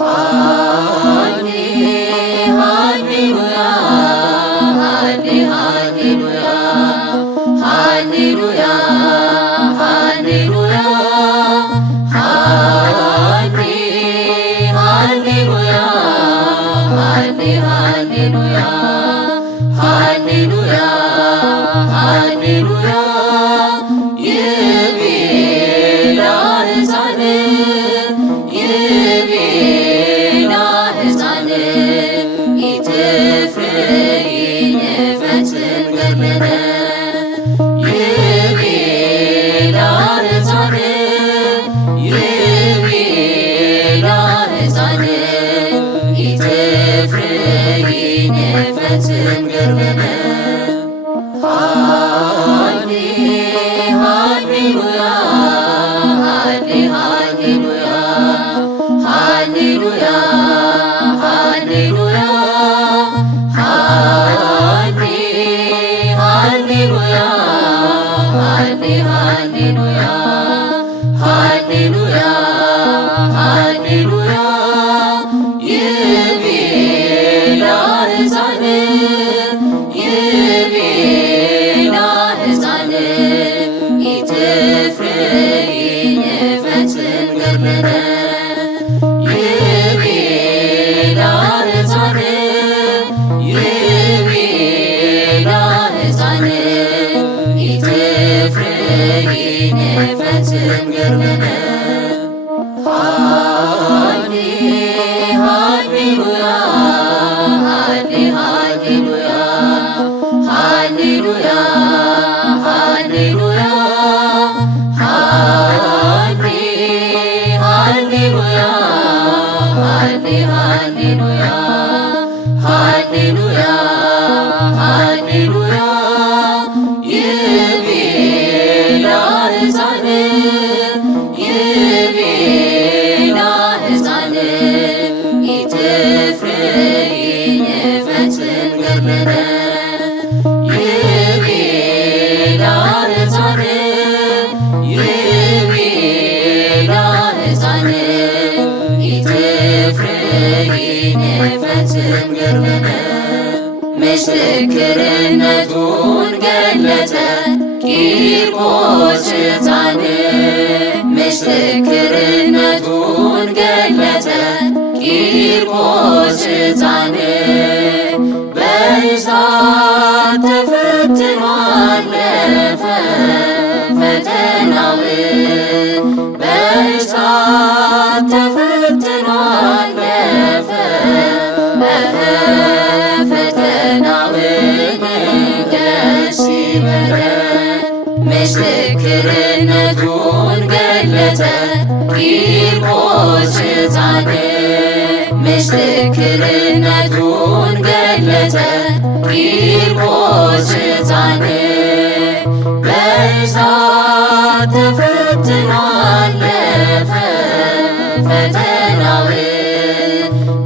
ሃሌ ሃሌሉያ ሃሌሉያ ሃሌሉያ ሃሌሉያ ሃሌ ሃሌሉያ ሃሌሉያ ሃሌሉያ ሃሌሉያ ይቤላ ሕፃን ይቤላ ሕፃን ኢትፍሬ ይፈጽም ገድለነ ይቤላ ሕፃን ይቤላ ሕፃን ኢትፍሬ ይፈጽም ገድለነ ሃሌ ሃሌሉያ ሃሌሉያ ሃሌሉያ ሃሌሉያ ሃሌ ሃሌሉያ ሃሌሉያ ሃሌሉያ ሃሌሉያ ይቤላ ሕፃን ይቤላ ሕፃን ኢትፍሬ ይፈጽም ገድለነ ይቤላ ሕፃን ይቤላ ሕፃን ኢትፍሬ ይፈጽም ገድለነ ሃሌ ሃሌሉያ ሃሌሉያ ሃሌሉያ ሃሌሉያ ሃሌ ሃሌሉያ ሃሌሉያ ሃሌሉያ ሃሌሉያ ይቤላ ሕፃን ይቤላ ሕፃን ኢትፍሬ ይፈጽም ገድለነ ይቤላ ሕፃን ይቤላ ሕፃን ኢትፍሬ ይፈጽም ገድለነ ምስክርነቱን ገለጠ ቂርቆስ ሕፃን ምስክርነቱን ገለጠ ቂርቆስ ሕፃን በእሳት ተፈትኖ አለፈ ፈተናውን በእሳት ተፈትኖ አለፈ ፈተናውን ደስ ይበለን ምስክርነቱን ገለጠ ቂርቆስ ሕፃን ምስክርነቱን ገለጠ ቂርቆስ ሕፃን በእሳት ተፈትኖ አለፈ ፈተናውን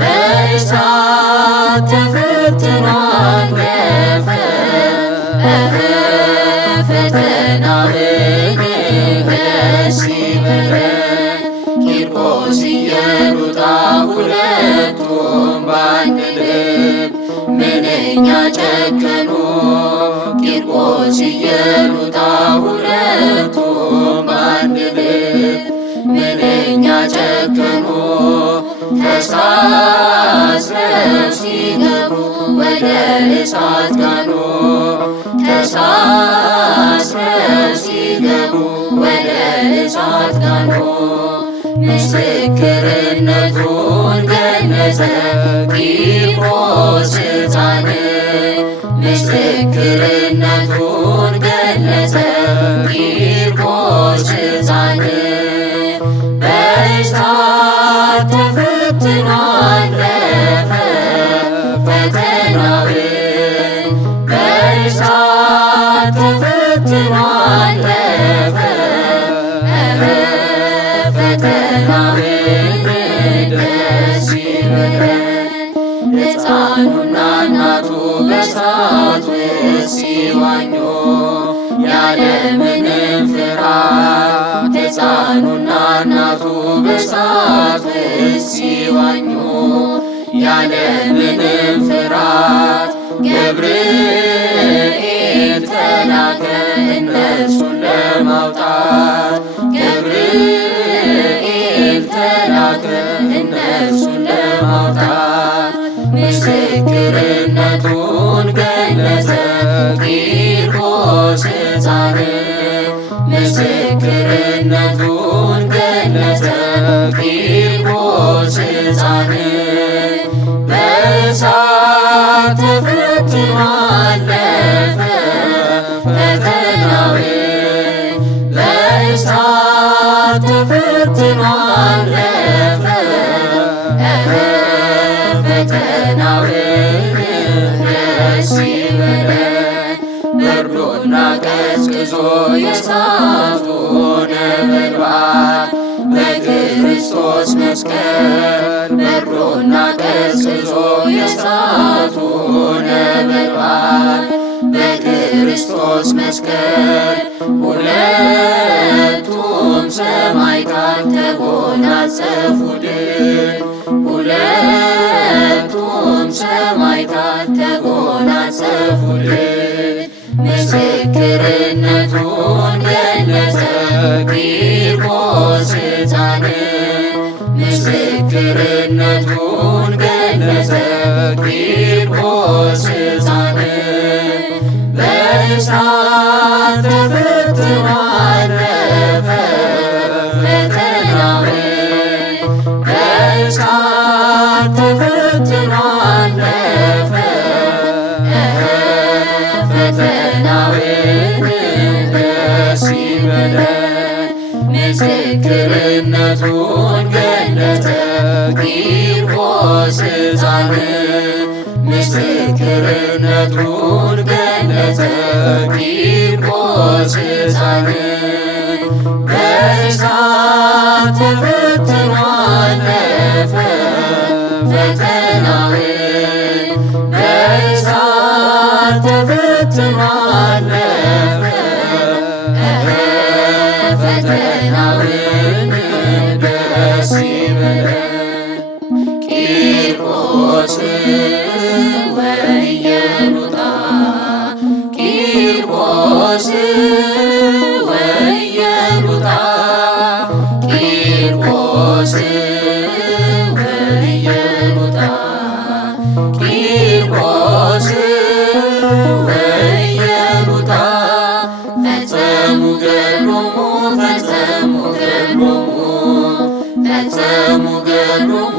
በእሳት ተፈትኖ አለፈ ፈተናውን ደስ ይበለን ቂርቆስ ኢየሉጣ ሁለቱም በአንድ ልብ ምንኛ ጨከኑ ቂርቆስ ኢየሉጣ ሁለቱም በአንድ ልብ ምንኛ ጨከኑ ተሳስረው ሲገቡ ወደ እሳት ጋኑ ተሳስረው ሲገቡ ወደ እሳት ጋኑ ምስክርነቱን ገለጸ ቂርቆስ ሕፃን ምስክርነቱን ገለጸ ቂርቆስ ሕፃን በእሳት ተፈትኖ አለፈ ፈተናውን በእሳት ተፈትኖ አለፈ ፈተናውን ደስ ይበለን ሕፃኑና እናቱ በእሳት ውስጥ ሲዋኙ ያለምንም ፍርሃት ሕፃኑና እናቱ በእሳት ውስጥ ሲዋኙ ዋኙ ያለምንም ፍርሃት ገብርኤል ተላከ እነሱን ለማውጣት ገብርኤል ተላከ እነሱን ለማውጣት ምስክርነቱን ገለጸ ቂርቆስ ሕፃን ምስክርነቱን ገለጸ ቂርቆስ ሕፃን በእሳት ተፈትኖ አለፈ ፈተናውን በእሳት ተፈትኖ አለፈ ፈተናውን ደስ ይበለን በርዶና ቀዝቅዞ የእሳቱ ነበልባል በክርስቶስ መስቀል በርዶና ቀዝቅዞ የእሳቱ ነበልባል በክርስቶስ መስቀል ሁለቱም ሰማዕታት ተጎናጸፉ ድል ሁለቱም ሰማዕታት ተጎናጸፉ ድል ምስክርነቱን ገለጸ ቂርቆስ ሕፃን ምስክርነቱን ገለጸ ቂርቆስ ሕፃን በእሳት ተፈትኖ አለፈ ፈተናውን በእሳት ተፈትኖ አለፈ ፈተናውን ደስ ይበለን ምስክርነቱን ገለጸ ቂርቆስ ሕፃን ምስክርነቱን ገለጸ ቂርቆስ ሕፃን በእሳት ተፈትኖ አለፈ ፈተናውን በእሳት ተፈትኖ አለፈ ፈተናውን ደስ ይበለን ቂርቆስ ወኢየሉጣ ቂርቆስ ወኢየሉጣ ቂርቆስ ወኢየሉጣ ቂርቆስ ወኢየሉጣ ፈጸሙ ገድሎሙ ፈጸሙ ገድሎሙ ፈጸሙ ገድሎሙ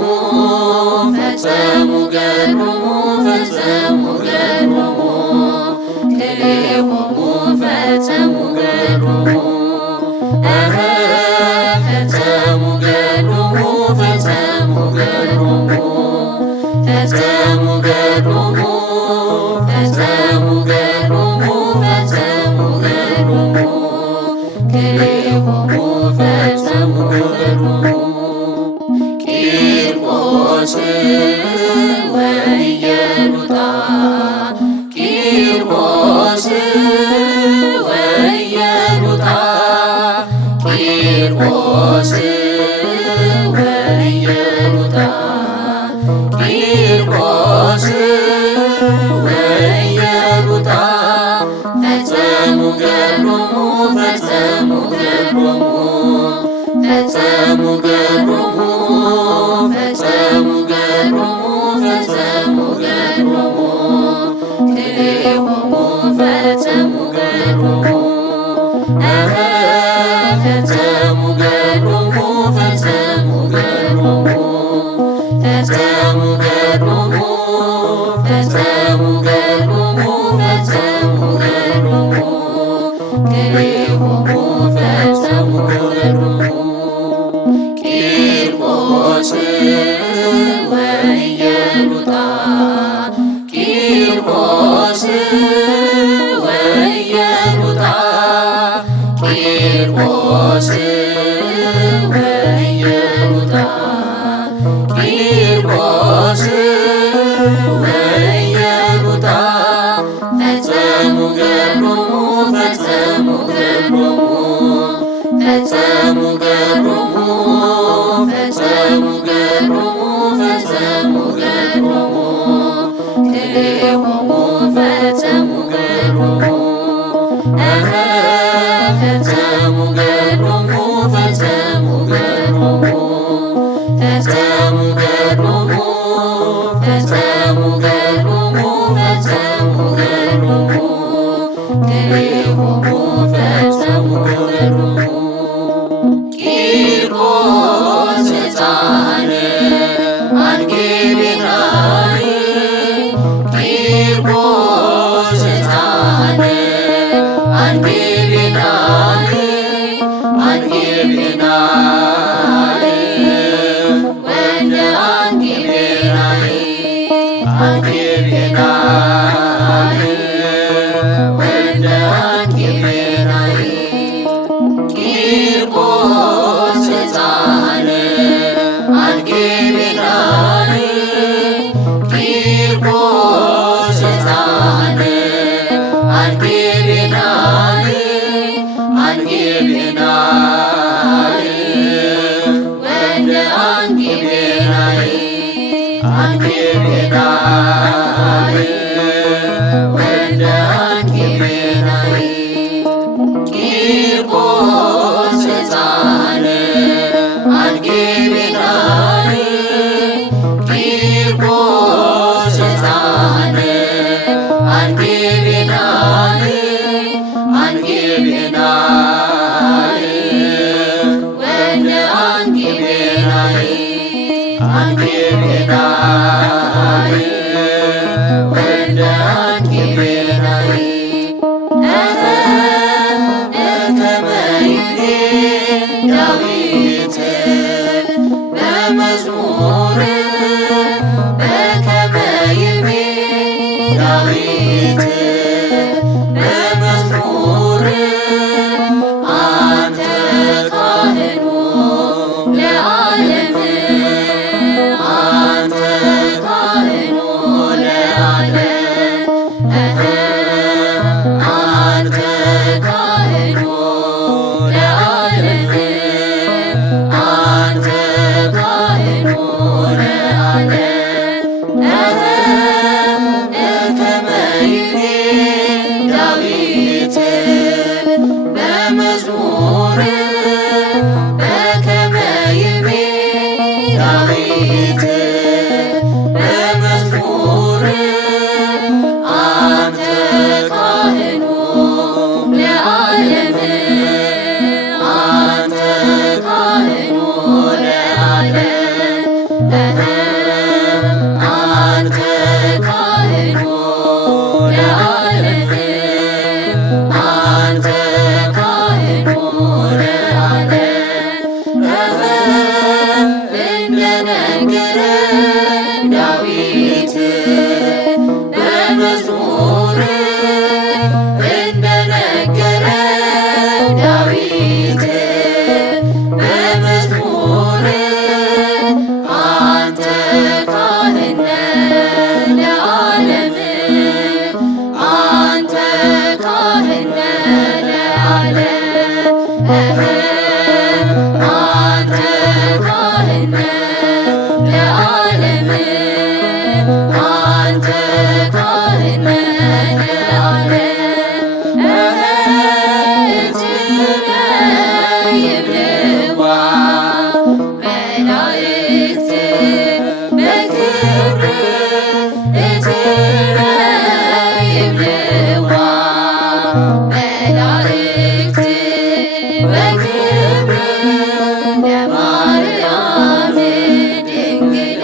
ፈጸሙ ገድሎሙ ፈጸሙ ገድሎሙ ክልኤሆሙ ፈጸሙ ገድሎሙ ፈጸሙ ገድሎሙ ፈጸሙ ገድሎሙ ፈጸሙ ገድሎሙ ፈጸሙ ገድሎሙ ፈጸሙ ገድሎሙ ክልኤሆሙ ፈጸሙ ገድሎሙ ቂርቆስ ወኢየሉጣ ቂርቆስ ወኢየሉጣ ቂርቆስ ወኢየሉጣ ቂርቆስ ወኢየሉጣ ፈጸሙ ገድሎሙ ፈጸሙ ገድሎሙ ፈጸሙ ገድሎሙ ፈጸሙ ገድሎሙ ፈጸሙ ገድሎሙ ክልኤሆሙ ፈጸሙ ገድሎሙ ፈጸሙ ገድሎሙ ፈጸሙ ገድሎሙ ፈጸሙ ገድሎሙ ፈጸሙ ገድሎሙ ፈጸሙ ገድሎሙ ክልኤሆሙ ፈጸሙ ገድሎሙ ቂርቆስ ወኢየሉጣ ቂርቆስ ወኢየሉጣ ቂርቆስ ወኢየሉጣ ቂርቆስ ወኢየሉጣ ፈጸሙ ገድሎሙ ፈጸሙ ገድሎሙ ፈጸሙ ገድሎሙ ፈጸሙ ገድሎሙ ክልኤሆሙ ፈጸሙ ገድሎሙ ፈጸሙ ገድሎሙ ፈጸሙ ገድሎሙ ፈጸሙ ገድሎሙ ፈጸሙ ገድሎሙ ፈጸሙ ገድሎሙ ክልኤሆሙ ፈጸሙ ገድሎሙ ቂርቆስ ሕፃነ አንጌቤናይ ቂርቆስ ሕፃነ አንጌቤናይ አንጌቤናይ ወልደ አንጌቤናይ አንጌቤናይ ወልደ አንጌቤናይ ቂርቆስ ሕፃነ አንጌቤናይ ቂርቆስ ሕፃነ አንጌቤናይ አንጌቤናይ ወልደ አንጌቤናይ አንጌቤናይ ወልደ አንጌቤናይ ቂርቆስ ሕፃነ አንጌቤናይ ቂርቆስ ሕፃነ አንጌቤናይ አንጌቤናይ ወልደ አንጌቤናይ አንጌቤናይ ወልደ አንጌቤናይ ከመ ይቤ ዳዊት በመዝሙር በከመ ይቤ ዳዊት በመዝሙር አንተ ካህኑ ለዓለም አንተ ካህኑ ለዓለም አንተ ካህኑ ለዓለም አንተ ካህኑ ለዓለም ከመ ይቤ ዳዊት በመዝሙር በከመ ይቤ ዳዊት በመዝሙር አንተ ካህኑ ለዓለም አንተ ካህኑ ለዓለም አንተ ካህኑ ለዓለም አንተ ካህኑ ለዓለም እንደነገረ ዳዊት በመዝሙር እንደነገረ ዳዊት በመዝሙር አንተ ካህነ ለዓለም አንተ ካህነ ለዓለም አንተ ካህነ ለዓለም አንተ ካህነ ለዓለም እትነ ይብልዋ መላእክት በክብር እትነ ይብልዋ መላእክት በክብር ለማርያም ድንግል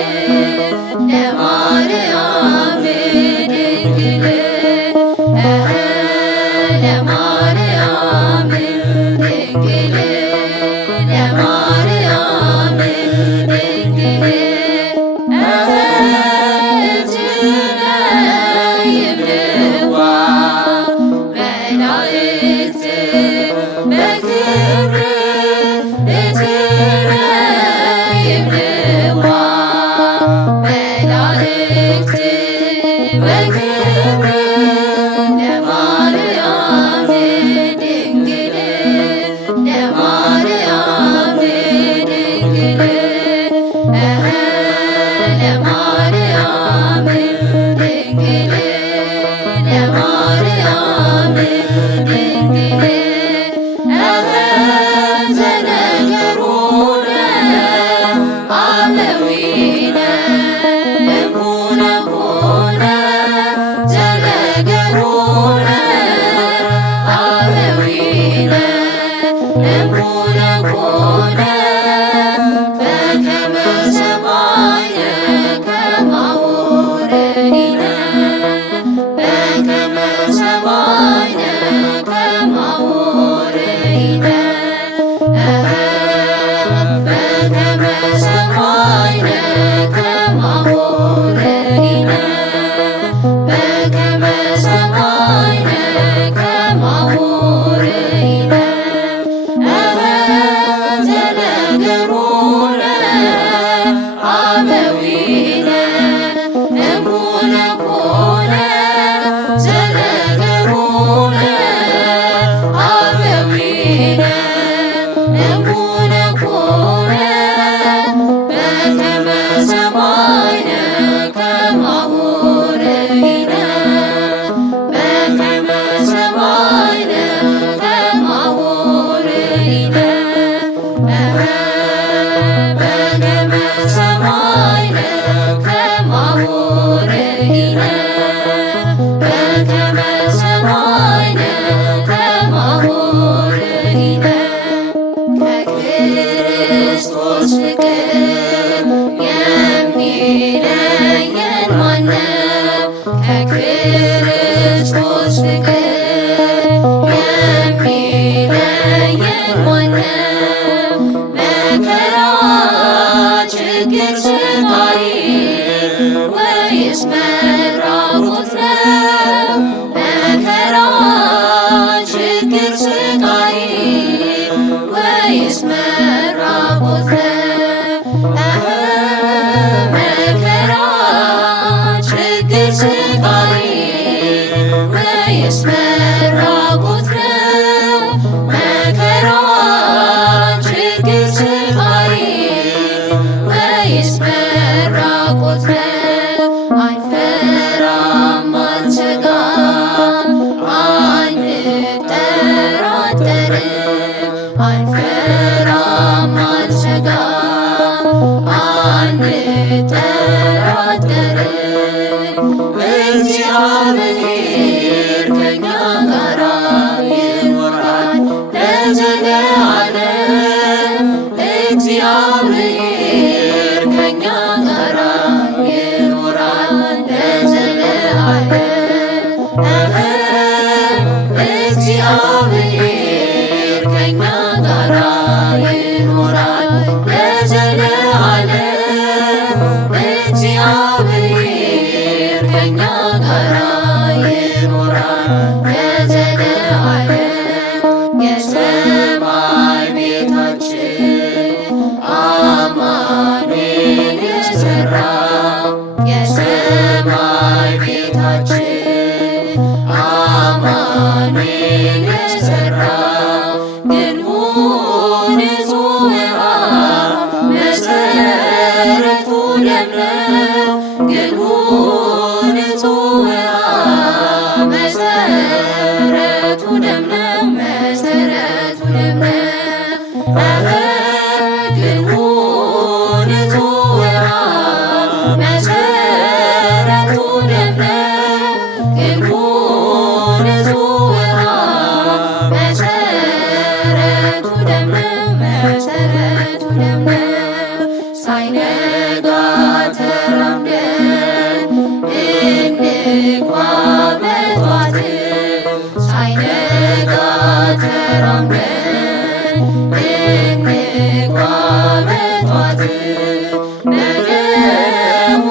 ነገሙ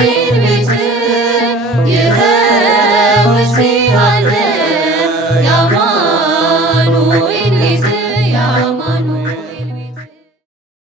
ይልቤ